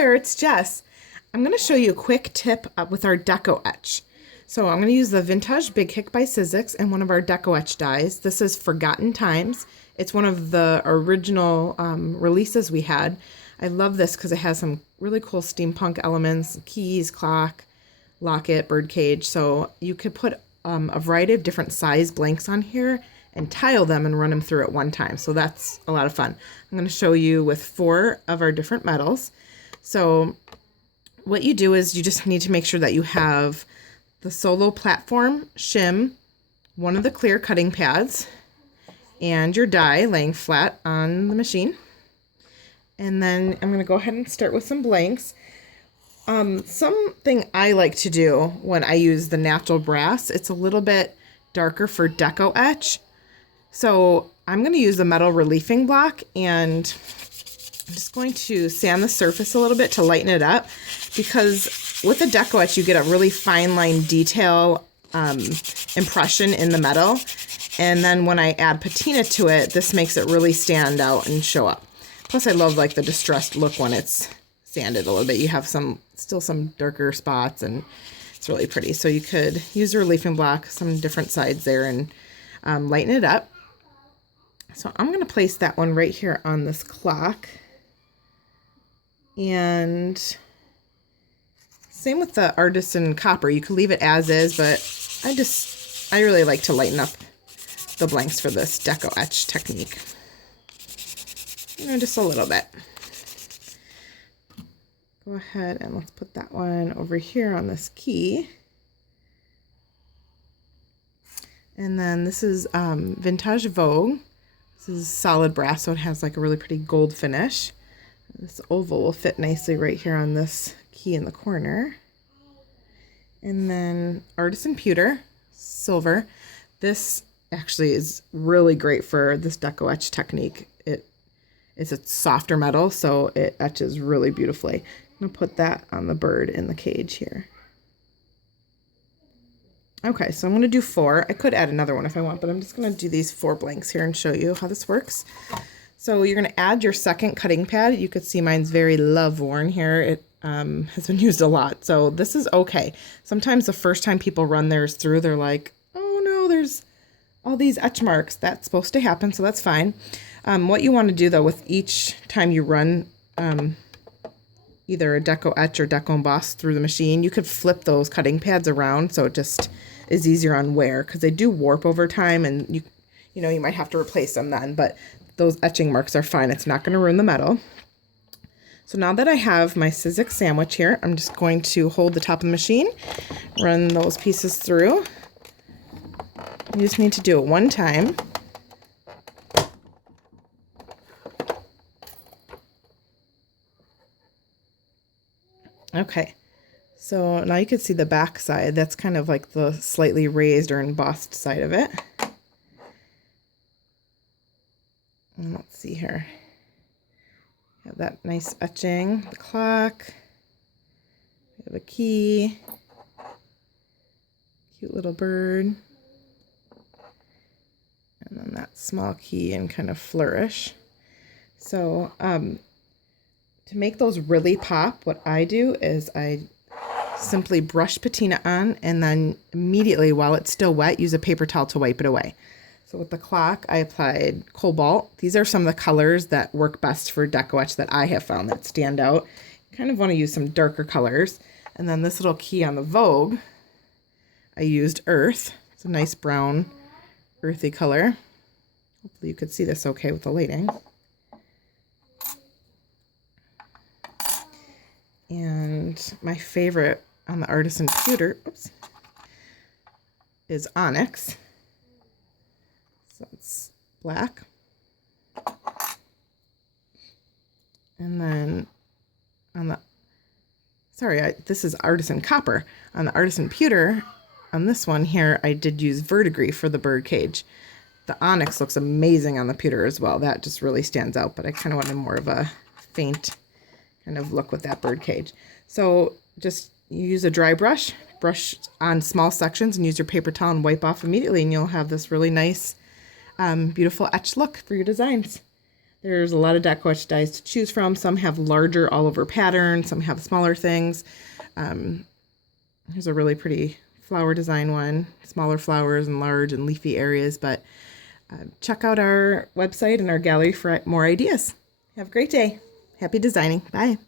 there, it's Jess. I'm going to show you a quick tip with our DecoEtch. So I'm going to use the Vintaj BIGkick by Sizzix and one of our DecoEtch dies. This is Forgotten Times. It's one of the original releases we had. I love this because it has some really cool steampunk elements, keys, clock, locket, birdcage. So you could put a variety of different size blanks on here and tile them and run them through at one time. So that's a lot of fun. I'm going to show you with 4 of our different metals. So what you do is you just need to make sure that you have the solo platform shim, one of the clear cutting pads, and your die laying flat on the machine. And then I'm going to go ahead and start with some blanks. Something I like to do when I use the natural brass, it's a little bit darker for DecoEtch. So I'm going to use the metal reliefing block, and I'm just going to sand the surface a little bit to lighten it up, because with the DecoEtch you get a really fine line detail impression in the metal. And then when I add patina to it, this makes it really stand out and show up. Plus I love like the distressed look when it's sanded a little bit. You have still some darker spots and it's really pretty. So you could use a reliefing block, some different sides there, and lighten it up. So I'm going to place that one right here on this clock. And same with the Artisan Copper. You could leave it as is, but I really like to lighten up the blanks for this DecoEtch technique. Just a little bit. Go ahead and let's put that one over here on this key. And then this is Vintaj Vogue. This is solid brass, so it has like a really pretty gold finish. This oval will fit nicely right here on this key in the corner. And then Artisan Pewter, silver. This actually is really great for this DecoEtch technique. It's a softer metal, so it etches really beautifully. I'm going to put that on the bird in the cage here. Okay, so I'm going to do 4. I could add another one if I want, but I'm just going to do these 4 blanks here and show you how this works. So you're going to add your second cutting pad. You could see mine's very love-worn here. It has been used a lot, so this is okay. Sometimes the first time people run theirs through, they're like, oh no, there's all these etch marks. That's supposed to happen, so that's fine. What you want to do though with each time you run either a DecoEtch or Deco Emboss through the machine, you could flip those cutting pads around so it just is easier on wear, because they do warp over time, and you might have to replace them then, but those etching marks are fine. It's not going to ruin the metal. So now that I have my Sizzix sandwich here, I'm just going to hold the top of the machine, run those pieces through. You just need to do it one time. Okay, so now you can see the back side. That's kind of like the slightly raised or embossed side of it. And let's see here. You have that nice etching, the clock. We have a key, cute little bird. And then that small key and kind of flourish. So, to make those really pop, what I do is I simply brush patina on, and then immediately while it's still wet, use a paper towel to wipe it away. So with the clock, I applied cobalt. These are some of the colors that work best for DecoEtch that I have found that stand out. You kind of want to use some darker colors. And then this little key on the Vogue, I used earth. It's a nice brown, earthy color. Hopefully you could see this okay with the lighting. And my favorite on the Artisan Pewter, is onyx. So it's black. And then on the, this is Artisan Copper. On the Artisan Pewter, on this one here, I did use verdigris for the bird cage. The onyx looks amazing on the pewter as well. That just really stands out, but I kind of wanted more of a faint kind of look with that bird cage. So just use a dry brush on small sections and use your paper towel and wipe off immediately, and you'll have this really nice, beautiful etched look for your designs. There's a lot of DecoEtch dies to choose from. Some have larger all over patterns, some have smaller things. Here's a really pretty flower design one, smaller flowers and large and leafy areas, but check out our website and our gallery for more ideas. Have a great day. Happy designing. Bye.